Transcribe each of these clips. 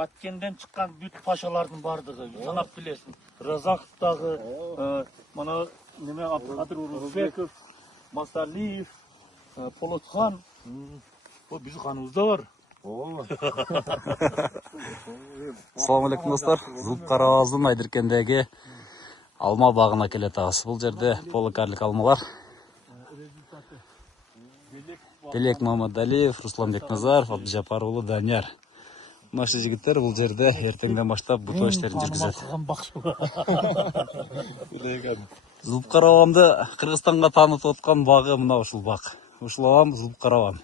Batkenden çıkan büyük paşalarının bardығы, sanap bilesің. Разаховтағы, мына неме Абдықадыр Орынбеков, Масалиев, Полотхан. О, біздің қанымызда бар. Assalamu alaikum dostlar. Зұлпқарағаздың Айдыркендегі алма бағына келетағыз. Бұл жерде поликарлік алмалар. Белек Мамадалиев, Русланбек Назаров, Абдыжапарұлы Данияр. Наши жігіттер бұл жерде ертеңден баштап бұто іштерін жүргізеді. Зұлпқарағамды Қырғызстанға танытып отқан бағы мына ұшыл бақ. Ұшыл ағам Зұлпқарағам.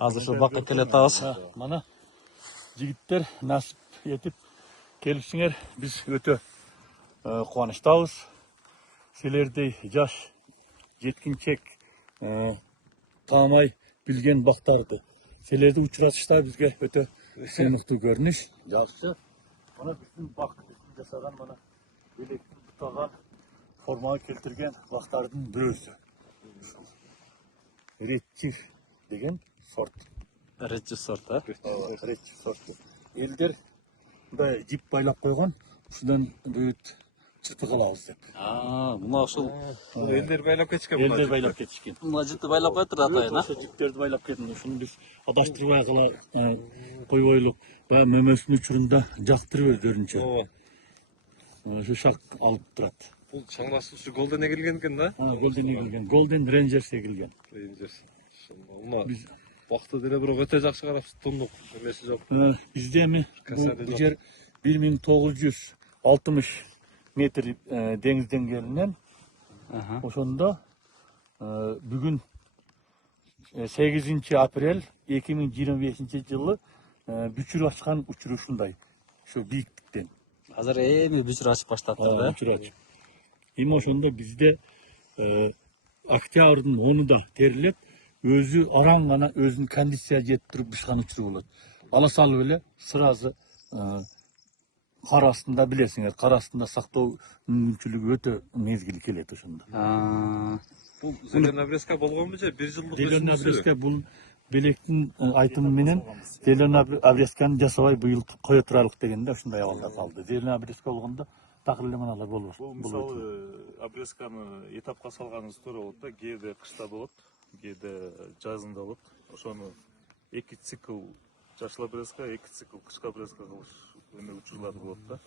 Азыр şu баққа келетағыз. Мана жігіттер насып етіп келіпсіңер. Біз өте қуаныштауыз. Селердей жаш, жеткіншек, танымай білген бақтарды. Селерді ұшыратышта бізге өте сыймықты көрініш. Жақсы. Мана біздің бақ жасаған, мана белектің бұтаған, формаға келтірген бақтардың бірөзі. Ретчив деген сорт. Ретчив сорт, а? Ретчив сорт. Елдер жип байлап қойған, ұшыдан бүйт чырпы қалауыз деп. Мұна ұшыл. Елдер байлап кетішкен. Елдер байлап кетішкен. Мұна жіпті байлап қойдыр атайын, а? Жіптерді байлап кетін. Шыны біз адаштырбай қала қой ойлық. Мөмөсінің ұшырында жақтырып өздерінше. Şu шақ алып тұрады. Бұл шаңласы Голден'e келген екен да? Голден'e келген. Голден Рейнджерс'e келген. Рейнджерс. Бақты деле бір өте жақсы қарап тұндық. Немесі жоқ. Бізде ми бұл жер 1960 метр деңіз деңгейінен. Ошонда бүгін 8 апрель 2025 жылы бүчүр ашқан учурушундай. Şu бийиктиктен. Азыр эми бүчүр ашып баштапты да? Бүчүр ашып. Эми ошондо бизде октябрдын 10-да терилеп, өзү араң гана өзүнүн кондиция жетип туруп бышкан учуру болот. Ала салып эле сразу кар астында билесиңер, кар астында сактоо мүмкүнчүлүгү өтө мезгили келет ошондо. Бул зелен обрезка болгонбу же 1 жылдык зелен обрезка бул белектин айтымы менен зелен обрезканы жасабай быйыл кое туралык дегенде ушундай абалда калды. Зелен обрезка болгондо такыр эле мыналар болот. Бул мисалы обрезканы этапка салганыбыз туура болот да, кээде кышта болот, кээде жазында болот. Ошону 2 цикл жашыл обрезка, 2 цикл кышкы обрезка кылыш учурлар болот да.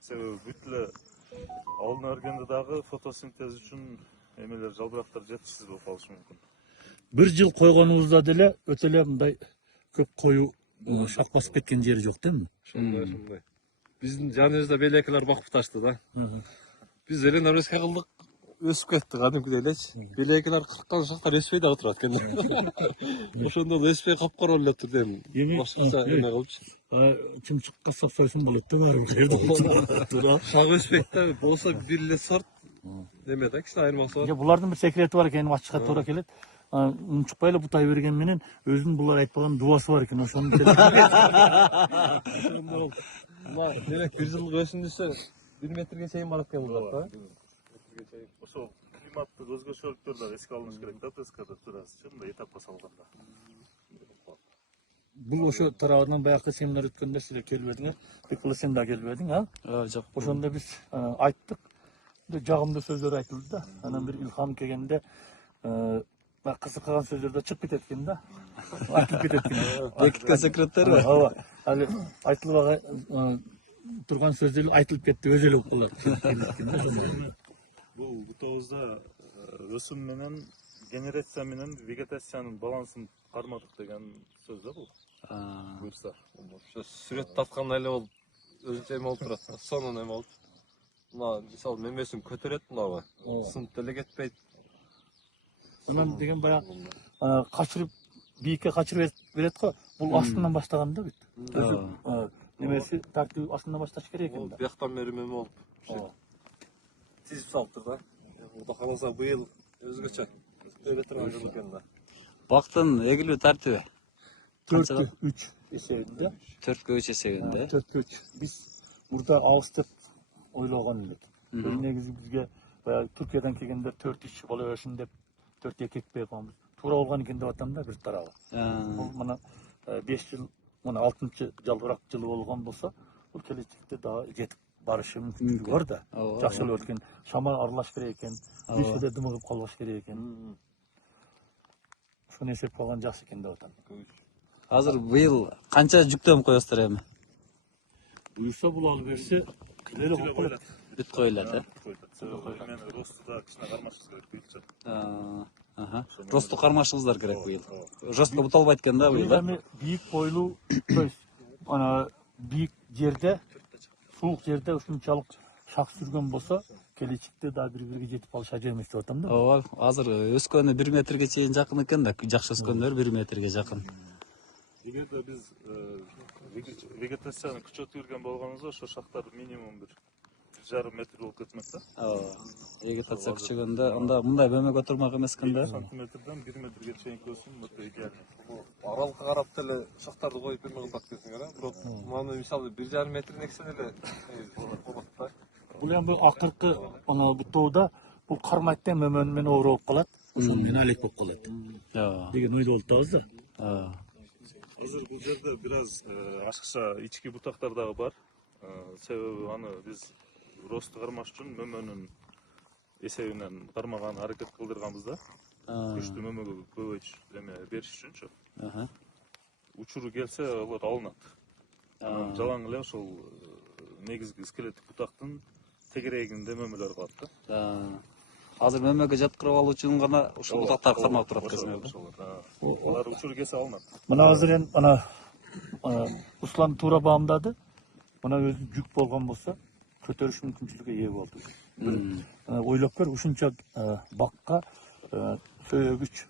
Себеби бүт эле алдына бергенде дагы фотосинтез үчүн эмелер жалбырактар жетишсиз болуп калышы мүмкүн. Bir жыл койгонубузда деле өтө эле мындай көп кою шак басып кеткен жери жок дейм. Ошондой. Биздин жаныбызда белекелер бакып ташты да. Биз зелен обрезка кылдык, өсүп кетти кадимкидей элечи. Белекелер 40 шактар өспөй дагы турат экен. Ошондо өспөй капкара эле турду эми. Башкача эме кылчу. Чымчыкка саксайсың болот да баары. Шак өспөйт да, болсо бир эле сорт. Неме да, кичине айырмасы бар. Булардын бир секрети бар экен, ачыкка туура келет. Унчукпай эле бутай берген менен өзүнүн булар айтпаган дубасы бар экен, ошону Мына делек 1 жылдык өсүндүсө 1 метрге чейин барат экен булар да. Ошол климаттык өзгөчөлүктөр да эске алыныш керек да, обрезкада туурасы, мындай этапка салганда. бул ошо тарабынан баягы семинар өткөндө силер келбедиңер. Бекулла сен да келбедиң, а? Жок. Ошондо биз айттык. Жагымдуу сөздөр айтылды да. Анан бир илхам келгенде кызыккан сөздөр да чыгып кетет экен да. Айтылып кетет экен. Бекиткен секреттер бар. Ооба. Али айтылбаган турган сөздөр айтылып кетти, өзү эле болуп калат. Бул бутобузда өсүм менен генерация менен вегетациянын балансын кармадык деген сөз да бул. Буюрса. Ошо сүрөт тарткандай эле болуп, өзүнчө эме болуп турат. Сонун эме болуп. Мына мисалы мемесин көтөрөт мынабы. Сынып деле кетпейт. Анан деген баягы качырып бийикке качырып берет го. Бул астынан баштаган да бүт. Немеси тартип астынан башташ керек экен да. Бияктан бери эме болуп. Тизип салыптыр да. Мурда караса быйыл өзгөчө. Өбө турган жыл экен да. Бактын эгилүү тартиби 4-3 эсебинде. 4-3 эсебинде. 4-3. Биз мурда алыс деп ойлогон элек. Негизи бизге баягы Түркиядан келгендер 4-3 боло берсин деп 4 экекпей койгонбуз. Туура болгон экен деп атам да бир тарабы. Бул мына 5 жыл мына 6-жалбырак жылы болгон болсо, бул келечекте дагы жетип барышы мүмкүнчүлүгү бар да. Жакшы эле экен. Шамал аралаш керек экен. Үйсөдө дымыгып калбаш керек экен. Ошону эсеп калган жакшы экен деп атам. Азыр быйыл канча жүктөм коесуздар эми? Буюрса бул алып берсе, килеле болуп калат. Бүт коюлат, э? Себеби мен ростуда кичине кармашыбыз керек быйылча. Росту кармашыбыздар керек быйыл. Жостко бут албайт экен да быйыл, да? Эми бийик бойлуу, то есть ана бийик жерде, суук жерде ушунчалык шак сүргөн болсо, келечекте да бири-бириге жетип алышы ажайып эмес деп атам да. Ооба, азыр өскөнү 1 метрге чейин жакын экен да, жакшы өскөндөр 1 метрге жакын. Эгерде биз вегетацияны күчөтүп жүргөн болгонубузда, ошо шактар минимум бир 1,5 метр болуп кетмек да. Ооба. Вегетация күчөгөндө анда мындай бөмөгө турмак эмес экен да. Сантиметрден 1 метрге чейин көсүн, мындай идеально. Аралыкка карап деле шактарды коюп эме кылып кеткенсиңер, а? Бирок маны мисалы 1,5 метр эксе деле болот да. Бул эми акыркы ана бутоодо бул кармайттан мөмөнү менен оор болуп калат. Ошону менен алек болуп калат. Деген ойдо болуп атабыз да. Азыр бул жерде бир аз ашыкча ички бутактар дагы бар. Себеби аны биз росту кармаш үчүн мөмөнүн эсебинен кармаган аракет кылдырганбыз да. Күчтүү мөмөгө көбөйүш эме бериш үчүнчү. Учуру келсе алар алынат. Жалаң эле ошол негизги скелеттик бутактын тегерегинде мөмөлөр калат да. Азыр мөмөгө жаткырып алуу үчүн гана ушул бутактар кармалып турат экенсиңер да. Алар учуру келсе алынат. Мына азыр эми ана Руслан туура баамдады. Мына өзү жүк болгон болсо, көтөрүш мүмкүнчүлүгүнө ээ болду. Ойлоп көр, ушунча бакка сөөгүч,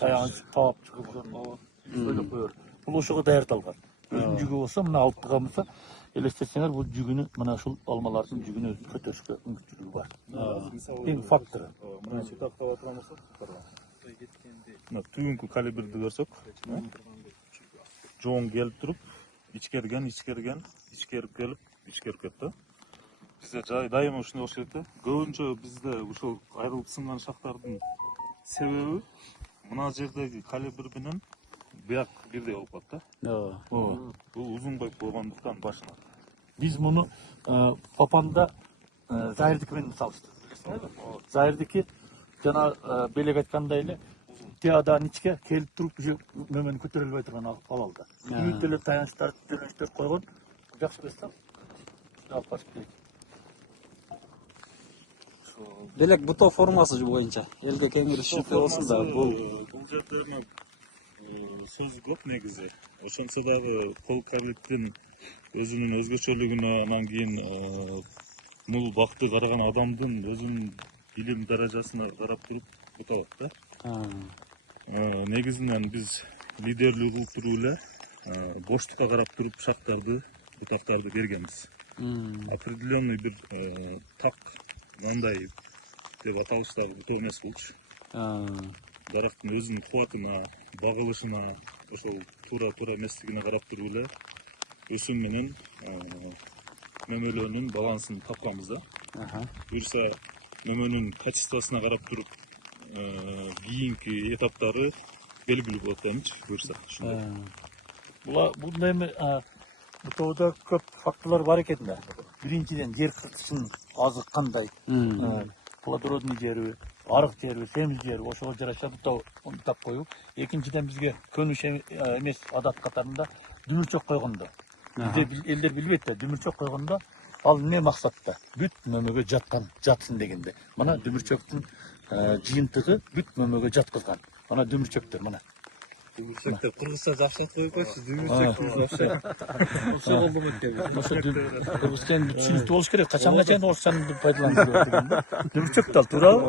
таяныч таап чыгып ойлоп көр. Бул ошого даярдалган. Өзүнүн жүгү болсо, мына алып турган болсо, элестетсеңер, бул жүгүнү мына ушул алмалардын жүгүнү өзү көтөрүшкө мүмкүнчүлүгү бар. Эң фактору. Мына тактап отурган болсок, мына түбүнкү калибрди көрсөк, жоң келип туруп, ичкерген, ичкерип келип, ичкерип кетти. Бизде дайыма ушундай болуш керек да. Көбүнчө бизде ушул айрылып сынган шактардын себеби мына жердеги калибр менен бияк бирдей болуп калат да. Бул узун коюп койгондуктан башына. Биз муну Папанда Зайырдык менен салыштырдык. Зайырдыки жана Белек айткандай эле тиядан ичке келип туруп уже мөмөнү көтөрө албай турган абалда. Үйүт эле таянычтар, төлөнчтөр койгон. Жакшы эмес да. Алып басып келет. Белек буто формасы боюнча элге кеңири түшүнүктүү болсун да. Бул жерде сөз көп негизи. Ошонсо дагы полкарликтин өзүнүн өзгөчөлүгүнө, анан кийин бул бакты караган адамдын өзүнүн билим даражасына карап туруп буталат да. Негизинен биз лидерлүү кылып туруп эле боштукка карап туруп шактарды, бутактарды бергенбиз. Определенный бир так мындай деп аталыштагы буто эмес болчу. Дарактын өзүнүн кубатына, багылышына, ошол туура эместигине карап туруп эле өсүм менен мөмөлөөнүн балансын тапканбыз да. Буюрса мөмөнүн качествосуна карап туруп кийинки этаптары белгилүү болот эмчи, буюрса ушундай. Бул эми бутоодо көп факторлор бар экен да. Биринчиден жер кыртышынын азы кандай, плодородный жерби, арык жерби, семиз жерби, ошого жараша бутоо тап коюу. Экинчиден бизге көнүш эмес адат катарында дүмүрчөк койгондо. Элдер билбейт да, дүмүрчөк койгондо ал эмне максатта? Бүт мөмөгө жатсын дегенде. Мына дүмүрчөктүн жыйынтыгы бүт мөмөгө жаткызган. Мына дүмүрчөктөр мына. Дүмүрчөктөр кыргызча жакшыртып коюп койчу, дүмүрчөк. Ошо болду экен. Кыргызча түшүнүктүү болуш керек. Качанга чейин орусчаны пайдалануу керек. Дүмүрчөк дал туурабы?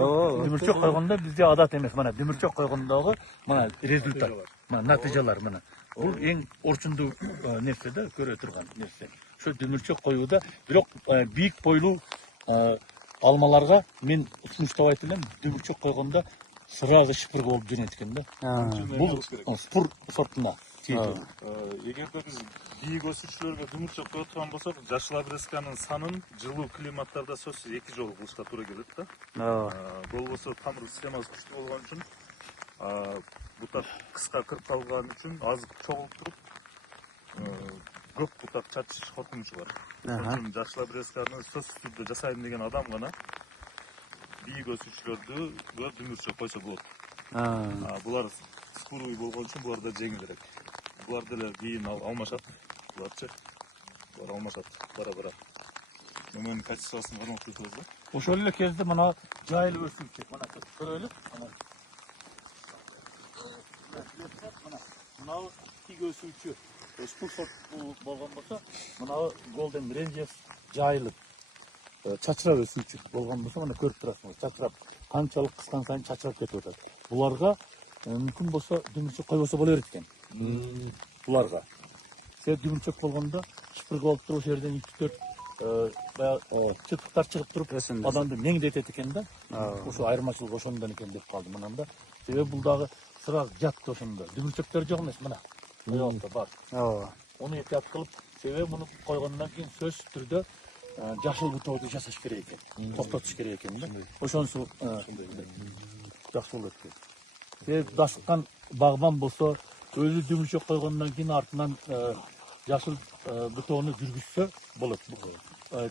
Дүмүрчөк койгондо бизде адат эмес. Мына дүмүрчөк койгондогу мына результат, мына натыйжалар мына. Бул эң орчундуу нерсе да, көрө турган нерсе. Ошо дүмүрчөк коюуда, бирок бийик бойлуу алмаларга мен сунуштабайт элем, дүмүрчөк койгондо сразу шыпыр болуп жөнөйт экен да. Бул спур сортуна. Эгерде биз бийик өсүүчүлөргө дүмүрчөк кое турган болсок, жашыл обрезканын санын жылуу климаттарда сөзсүз 2 жолу кылышка туура келет да. Болбосо тамыр системасы күчтүү болгон үчүн бутак кыска кыркталган үчүн азык чогулуп туруп көп бутак чачыш коркунучу бар. Ошон үчүн жакшы обрезканы сөзсүз түрдө жасайм деген адам гана бийик өсүүчүлөрдү дүмүрчөп койсо болот. Булар скуруй болгон үчүн булар да жеңилирээк. Булар деле кийин алмашат. Буларчы. Булар алмашат бара-бара. Менин качествосын гана окуйбуз да. Ошол эле кезде мына жайылып өсүүчү. Мына көрөлү. Мынау тиг өсүүчү. Өспүк сорт болгон болсо, мынау Golden Rangers жайылып чачырап өсүүчү болгон болсо, мына көрүп турасыңыз. Чачырап, канчалык кыскан сайын чачырап кетип атат. Буларга мүмкүн болсо дүмүрчөк койбосо боло берет экен. Буларга. Сен дүмүрчөк болгондо шыпырга болуп туруп, ошол жерден 2-4 чыпыктар чыгып туруп, адамды меңдетет экен да. Ошо айырмачылык ошондон экен деп калдым ананда. Себеби бул дагы сырак жат ошондо. Дүмүрчөктөр жок эмес мына. Аялда бар. Onu ehtiyat kılıp, sebep bunu koygandan keyin söz türde yaşıl butoğu жасаш керек eкен. Toxtatış керек eкен. Oşonsu жақсы болот экен. Себеп дашыккан багбан болсо, өзү дүмүчөк койгондон кийин артынан жашыл бутоону жүргүзсө болот.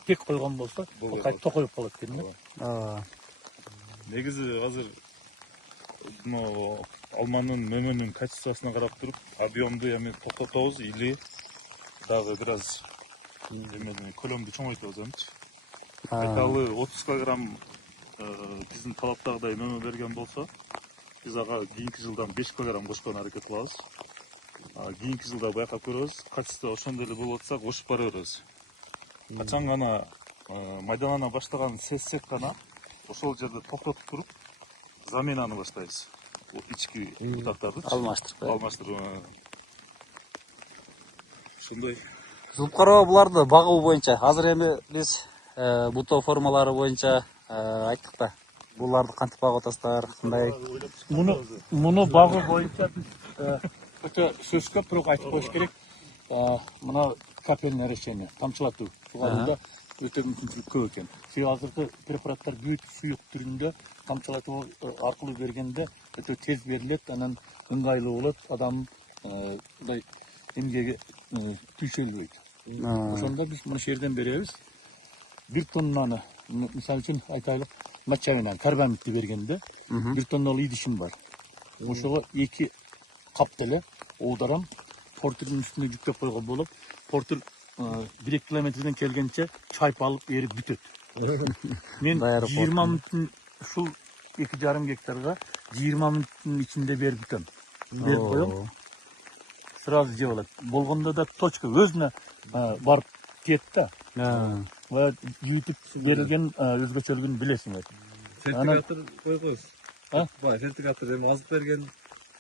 Тек койгон болсо, кайта токоюп калат экен. Негизи азыр алманын мөмөнүн качествосуна карап туруп, объемду эми токтотобуз или дагы бир аз көлөмдү чоңойтобуз эмчи. Металлы 30 килограмм биздин талаптагыдай мөмө берген болсо, биз ага кийинки жылдан 5 килограмм кошконго аракет кылабыз. Кийинки жылда байкап көрөбүз, качество ошондой эле болуп атса, кошуп бара беребиз. Качан гана майдалана баштаган сезсек гана, ошол жерде токтотуп туруп, заменаны баштайбыз. Ички бутактарды алмаштырып. Ошондой. Зулпкарова буларды багуу боюнча азыр эми биз бутоо формалары боюнча айттык да. Буларды кантип багып атасыздар, кандай? Муну багуу боюнча биз өтө сөзгө бирок айтып коюш керек. Мына капельное решение, тамчылатуу. Сугарууда өтө мүмкүнчүлүк көп экен. Себеби азыркы препараттар бүт суюк түрүндө тамчылатуу аркылуу бергенде өтө тез берилет, анан ыңгайлуу болот, адам мындай эмгеге түйшөлбөйт. Ошондо биз мына жерден беребиз. 1 тоннаны, мисалы үчүн айтайлык, мочавинан карбамидти бергенде 1 тоннолuk идишим бар. Ошого 2 кап деле оодарам, портырдын үстүнө жүктөп койгон болуп, портыр 1 километрден келгенче чайып алып эрип бүтөт. Мен 20 мүнөттүн ушул 2,5 гектарга 20 мүнөттүн ичинде берип бүтөм. Берип коем. Сразу же болот. Болгондо да точка өзүнө барып тиет да. Ва жүйүтүп берилген өзгөчөлүгүн билесиңер. Фертигатор койгоз. Бай фертигатор эми азык берген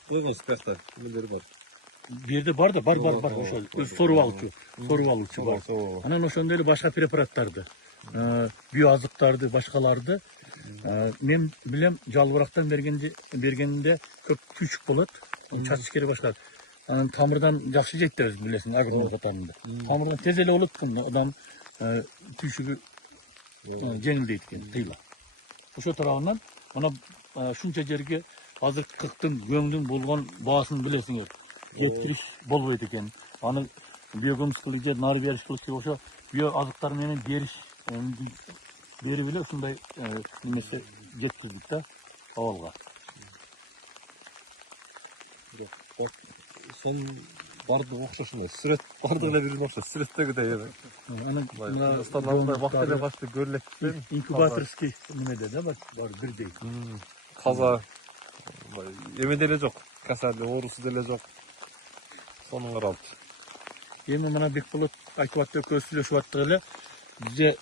койгоз бuyakta. Эмелери бар. Бу жерде бар да, бар. Ошол өз соруп алуучу бар. Анан ошондой эле башка препараттарды, био азыктарды, башкаларды мен билем жалбырактан бергенде көп күчүк болот. Чачыш керек башка. Анан тамырдан жакшы жейт деп билесиң, агроном катарында. Тамырдан тез эле болот экен, адам түйшүгү жеңилдейт экен, тыйла. Ошо тарабынан мына шунча жерге азыр кыктын, көңдүн болгон баасын билесиңер. Жеткириш болбойт экен. Аны биогумскылык же нары бериш кылыш ошо био азыктар менен бериш берип эле ушундай немесе жеткиздик да абалга. Сон бардыгы окшош эмес. Сүрөт бардыгы эле бирине окшош. Сүрөттөгүдөй эми. Анан стандарттар вакыт эле башты көрүлөт. Инкубаторский немеде да бар бирдей. Таза эме деле жок. Касалы оорусу деле жок. Сонун каралып. Эми мына Бекболот айтып атты, экөөбүз сүйлөшүп аттык эле. Бизде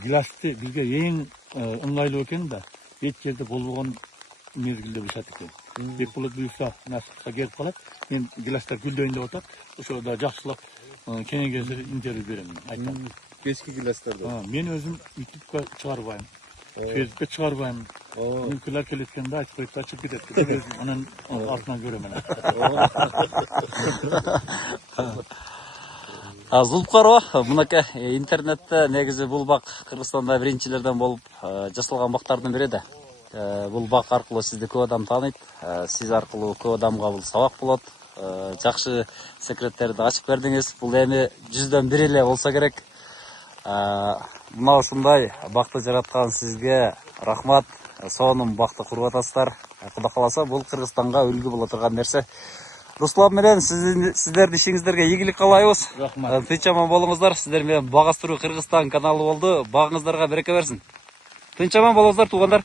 гиласты бизге эң ыңгайлуу экен да. Эч жерде болбогон мезгилде бышат экен. Бекболот буюрса насыпка келип калат. Мен гиластар гүлдөйүн деп атат. Ошо да жакшылап кенеңгезер интервью берем. Айтам. Кечки гиластарды. Мен өзүм ютубка чыгарбайм. Фейсбукка чыгарбайм. Мүмкүнлөр келеткенде айтып коюп чыгып кетет. Анан артынан көрөм мен. Зулпкарова мынакей интернетте негизи бул бак Кыргызстанда биринчилерден болуп жасалган бактардын бири да. Бул бак аркылуу сизди көп адам тааныйт. Сиз аркылуу көп адамга бул сабак болот. жакшы секреттерди ачып бердиңиз. Бул эми 100дөн 1 эле болсо керек. Мына ушундай бакты жараткан сизге рахмат. Сонун бакты куруп атасыздар. Кудай кааласа бул Кыргызстанга үлгү боло турган нерсе. Руслан менен сиздердин ишиңиздерге ийгилик каалайбыз. Рахмат. Тынч аман болуңуздар. Сиздер менен Багастыруу Кыргызстан каналы болду. Багыңыздарга береке берсин. Тынч аман болуңуздар туугандар.